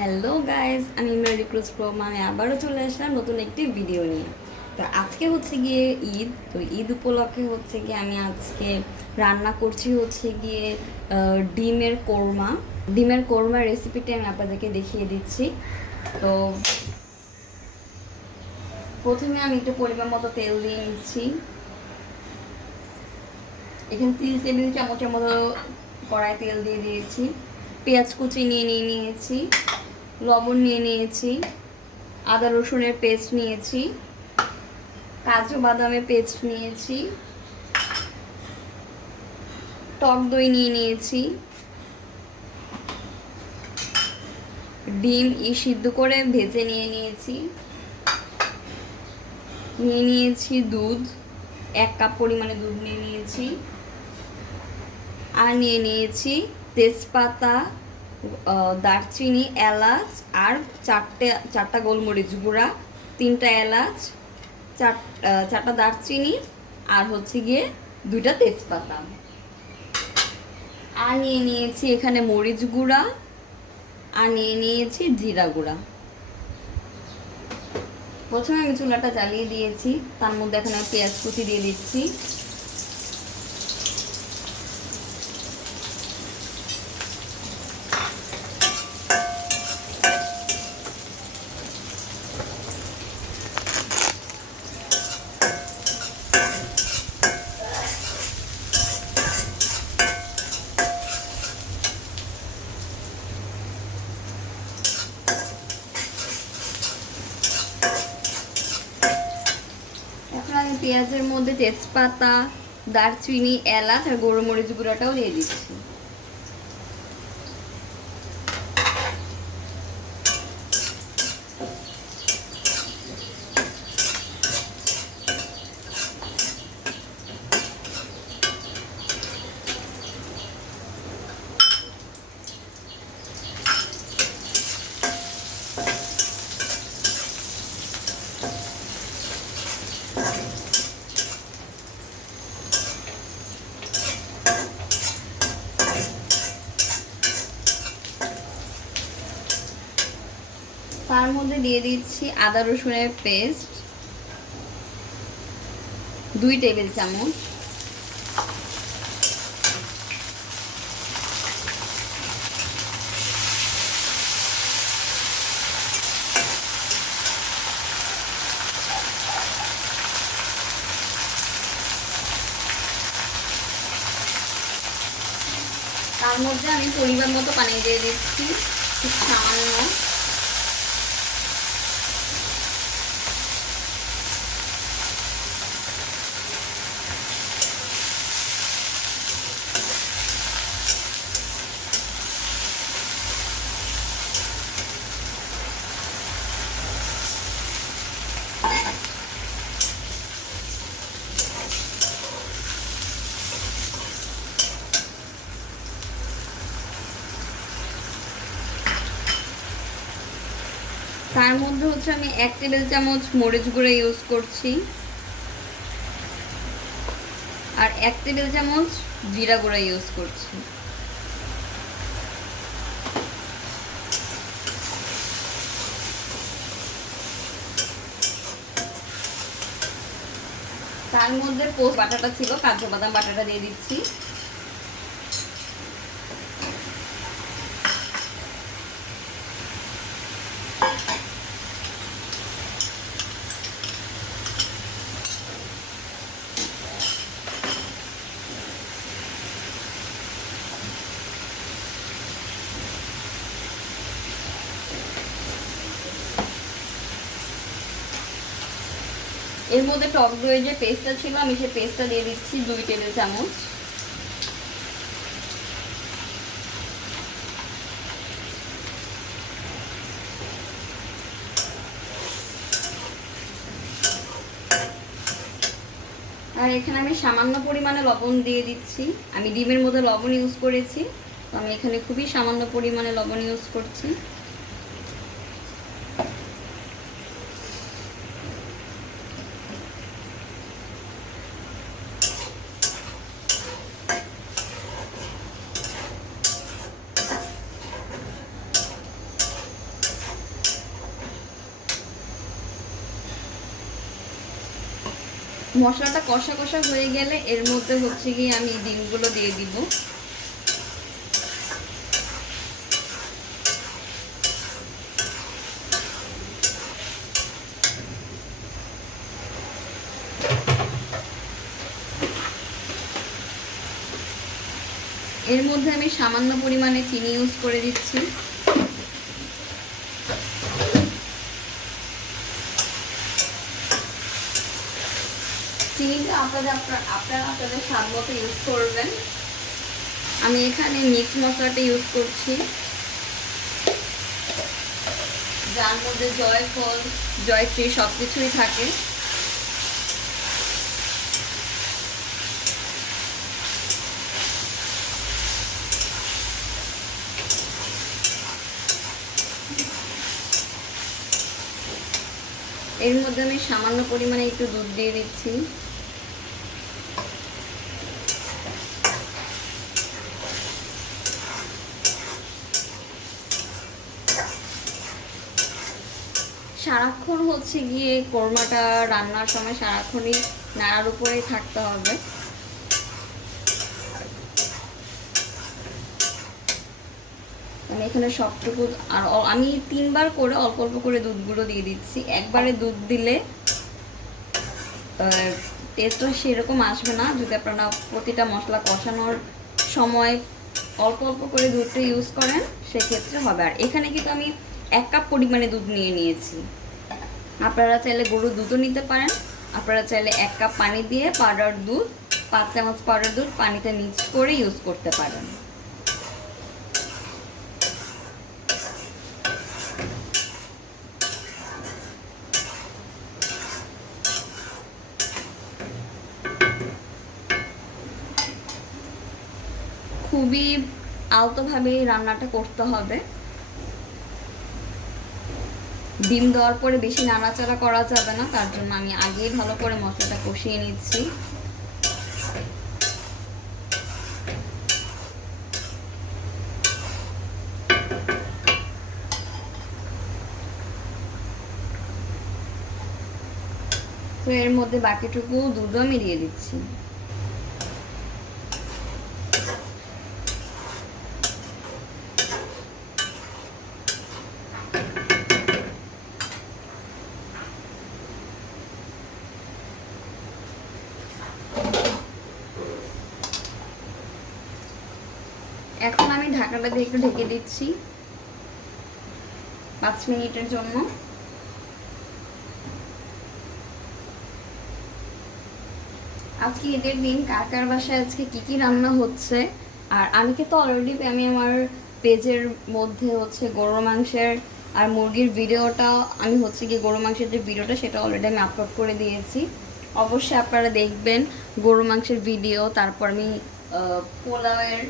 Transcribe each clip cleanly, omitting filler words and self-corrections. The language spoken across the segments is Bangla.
হ্যালো গাইস, আমি ইমরান ক্রুজ প্রোম। আমি আবারও চলে আসলাম নতুন একটি ভিডিও নিয়ে। তো আজকে হচ্ছে গিয়ে ঈদ। তো ঈদ উপলক্ষে হচ্ছে গিয়ে আমি আজকে রান্না করছি হচ্ছে গিয়ে ডিমের কোরমা। ডিমের কোরমা রেসিপিটা আমি আপনাদেরকে দেখিয়ে দিচ্ছি। তো প্রথমে আমি একটু পরিমাণ মতো তেল দিয়ে নিচ্ছি। এখানে 3 টেবিল চামচের মতো কড়াই তেল দিয়ে দিয়েছি। পেঁয়াজ কুচি নিয়েছি, লবণ নিয়েছি, আদা রসুনের পেস্ট নিয়েছি, কাজু বাদামের পেস্ট নিয়েছি, টক দই নিয়েছি, ডিম সিদ্ধ করে ভেজে নিয়েছি, নিয়েছি দুধ, 1 কাপ পরিমাণে দুধ নিয়েছি, আর নিয়েছি তেজপাতা, দারচিনি, এলাচ, আর চারটা গোলমরিচ গুঁড়া, 3টা এলাচ, চারটা দারচিনি, আর হচ্ছে গিয়ে 2টা তেজপাতা। আর নিয়েছি এখানে মরিচ গুঁড়া, আর নিয়েছি জিরা গুঁড়া। প্রথমে আমি চুলাটা জ্বালিয়ে দিয়েছি, তার মধ্যে এখানে পেঁয়াজ কুচি দিয়ে দিচ্ছি। এখন আমি পেঁয়াজের মধ্যে তেজপাতা, দারচিনি, এলাচ আর গোলমরিচ গুঁড়াটাও দিয়ে দিচ্ছি। তার মধ্যে দিয়ে দিচ্ছি আদা রসুনের পেস্ট 2 টেবিল চামচ, তার মধ্যে আমি পরিমাণ মতো পানি দিয়ে দিচ্ছি, খুব সামান্য। তার মধ্যে হচ্ছে আমি 1 টেবিল চামচ মরিচ গুঁড়ো ইউজ করছি, আর 1 টেবিল চামচ জিরা গুঁড়ো ইউজ করছি। তার মধ্যে পোস্ত বাটাটা ছিল, কাজু বাদাম বাটাটা দিয়ে দিচ্ছি। এর মধ্যে টক দইয়ের যে পেস্টটা ছিল, আমি সেই পেস্টটা দিয়ে দিচ্ছি 2 টেবিল চামচ। আর এখানে আমি সামান্য পরিমাণে লবণ দিয়ে দিচ্ছি। আমি ডিমের মধ্যে লবণ ইউজ করেছি, তো আমি এখানে খুবই সামান্য পরিমাণে লবণ ইউজ করছি। মশলাটা কষা কষা হয়ে গেলে এর মধ্যে হচ্ছে গিয়ে আমি ডিমগুলো দিয়ে দিব। এর মধ্যে আমি সামান্য পরিমাণে চিনি ইউজ করে দিচ্ছি। চিনিটা আপনারা আপনাদের স্বাদ মতো ইউজ করবেন। আমি এখানে মিক্স মশলাটা ইউজ করছি, যার মধ্যে জয়ফল জয়ত্রী সব কিছুই থাকে। এর মধ্যে আমি সামান্য পরিমাণে একটু দুধ দিয়ে দিচ্ছি। সারাক্ষণ হচ্ছে গিয়ে কোরমাটা রান্নার সময় সারাক্ষণই নাড়ার উপরেই থাকতে হবে। আমি এখানে সবটুকু আর আমি 3 বার করে অল্প অল্প করে দুধগুলো দিয়ে দিচ্ছি। একবারে দুধ দিলে টেস্টটা সেরকম আসবে না। যদি আপনারা প্রতিটা মশলা কষানোর সময় অল্প অল্প করে দুধটা ইউজ করেন সেক্ষেত্রে হবে। আর এখানে কিন্তু আমি 1 কাপ পরিমাণে দুধ নিয়েছি। আপনারা চাইলে গরুর দুধও নিতে পারেন। আপনারা চাইলে 1 কাপ পানি দিয়ে পাউডার দুধ 5 চামচ পাউডার দুধ পানিতে মিক্স করে ইউজ করতে পারেন। খুবই আলতোভাবে রান্নাটা করতে হবে। ডিম দেওয়ার পরে বেশি নাড়াচাড়া করা যাবে না, তার জন্য আমি আগেই ভালো করে মশলাটা কষিয়ে নিচ্ছি। তো এর মধ্যে বাকিটুকু দুধও আমি দিয়ে দিচ্ছি। এখন আমি ঢাকাটা দিয়ে একটু ঢেকে দিচ্ছি 5 মিনিটের জন্য। আজকে ঈদের দিন কার কার বাসায় আজকে কি কি রান্না হচ্ছে। আর আমি কিন্তু অলরেডি আমি আমার পেজের মধ্যে হচ্ছে গরুর মাংসের আর মুরগির ভিডিওটা আমি হচ্ছে কি গরুর মাংসের যে ভিডিওটা সেটা অলরেডি আমি আপলোড করে দিয়েছি। অবশ্যই আপনারা দেখবেন গরুর মাংসের ভিডিও। তারপর আমি পোলাওয়ের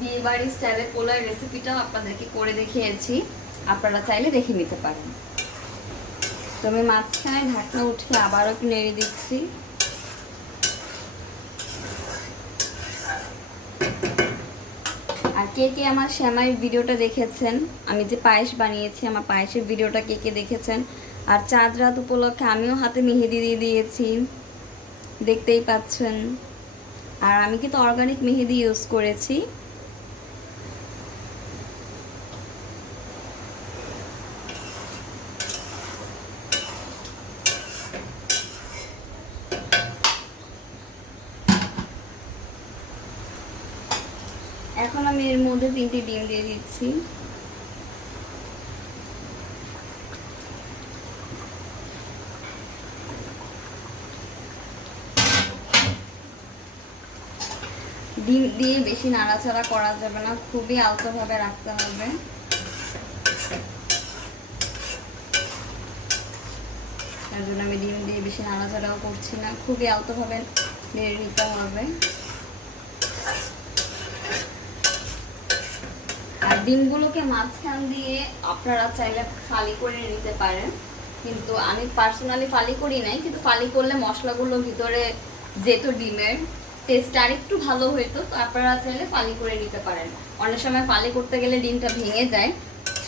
বিয়েবাড়ি স্টাইলে পোলাওয়ের রেসিপিটাও আপনাদেরকে করে দেখিয়েছি, আপনারা চাইলে দেখে নিতে পারেন। তো আমি মাঝখানে ঢাকনা উঠিয়ে আবারও একটু নেড়ে দিচ্ছি। আর কে কে আমার শ্যামাইয়ের ভিডিওটা দেখেছেন, আমি যে পায়েস বানিয়েছি আমার পায়েসের ভিডিওটা কে কে দেখেছেন। আর চাঁদ রাত উপলক্ষে আমিও হাতে মেহেদি দিয়ে দিয়েছি, দেখতেই পাচ্ছেন। আর আমি কিন্তু অর্গানিক মেহেদি ইউজ করেছি। এখন আমি এর মধ্যে 3টি ডিম দিয়ে দিচ্ছি। ডিম দিয়ে বেশি নাড়াচাড়া করা যাবে না, খুবই আলতোভাবে রাখতে হবে। তার জন্য আমি ডিম দিয়ে বেশি নাড়াচাড়াও করছি না, খুবই আলতোভাবে নেড়ে নিতে হবে। আর ডিমগুলোকে মাঝখান দিয়ে আপনারা চাইলে ফালি করে নিতে পারেন, কিন্তু আমি পার্সোনালি ফালি করি নাই। কিন্তু ফালি করলে মশলাগুলো ভিতরে যেত, ডিমের টেস্ট আর একটু ভালো হইতো। তো আপনারা চাইলে ফালি করে নিতে পারেন। অনেক সময় ফালি করতে গেলে ডিমটা ভেঙে যায়,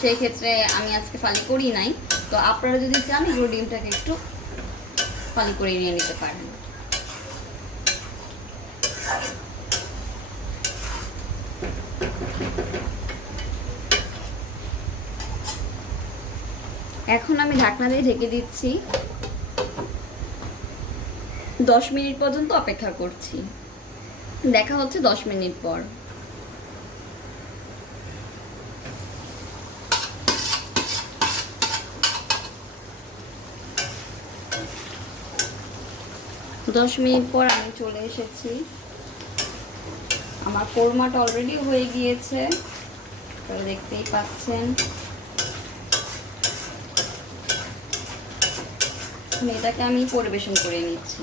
সেই ক্ষেত্রে আমি আজকে ফালি করি নাই। তো আপনারা যদি চান এগুলো ডিমটাকে একটু ফালি করে নিয়ে নিতে পারেন। এখন আমি ঢাকনা দিয়ে ঢেকে দিচ্ছি, 10 মিনিট পর্যন্ত অপেক্ষা করছি। দেখা হচ্ছে 10 মিনিট পর। দশ মিনিট পর আমি চলে এসেছি। আমার কোরমাটা অলরেডি হয়ে গিয়েছে, দেখতেই পাচ্ছেন। এটাকে আমি পরিবেশন করে নিচ্ছি।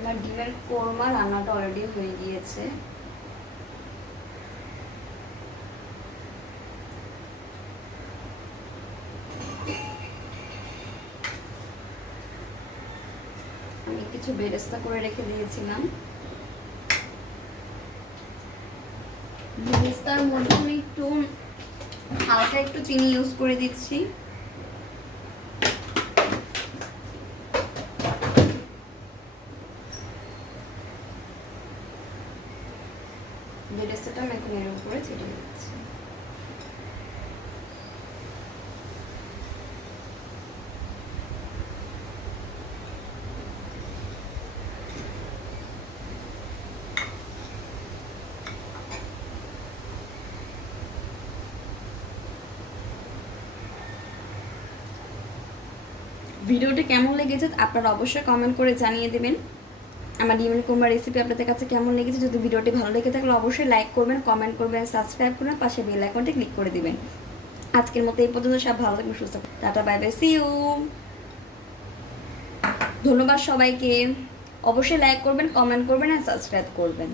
আমার ডিমের কোরমা রান্নাটা অলরেডি হয়ে গিয়েছে। আমি কিছু বেরেস্তা করে রেখে দিয়েছিলাম, বেরেস্তার মধ্যে আমি একটু হালকা একটু চিনি ইউজ করে দিচ্ছি। বেরেস্তাটা আমি এখন এর উপরে ছিটিয়ে দিচ্ছি। ভিডিওটি কেমন লেগেছে আপনারা অবশ্যই কমেন্ট করে জানিয়ে দেবেন। আমার ডিমের কোরমা রেসিপি আপনাদের কাছে কেমন লেগেছে, যদি ভিডিওটি ভালো লেগে থাকলে অবশ্যই লাইক করবেন, কমেন্ট করবেন, সাবস্ক্রাইব করবেন, পাশে বেল আইকনটি ক্লিক করে দিবেন। আজকের মতো এই পর্যন্ত, সব ভালো থাকবেন, সুস্থ থাকবেন, tata bye bye, see you. ধন্যবাদ সবাইকে। অবশ্যই লাইক করবেন, কমেন্ট করবেন আর সাবস্ক্রাইব করবেন।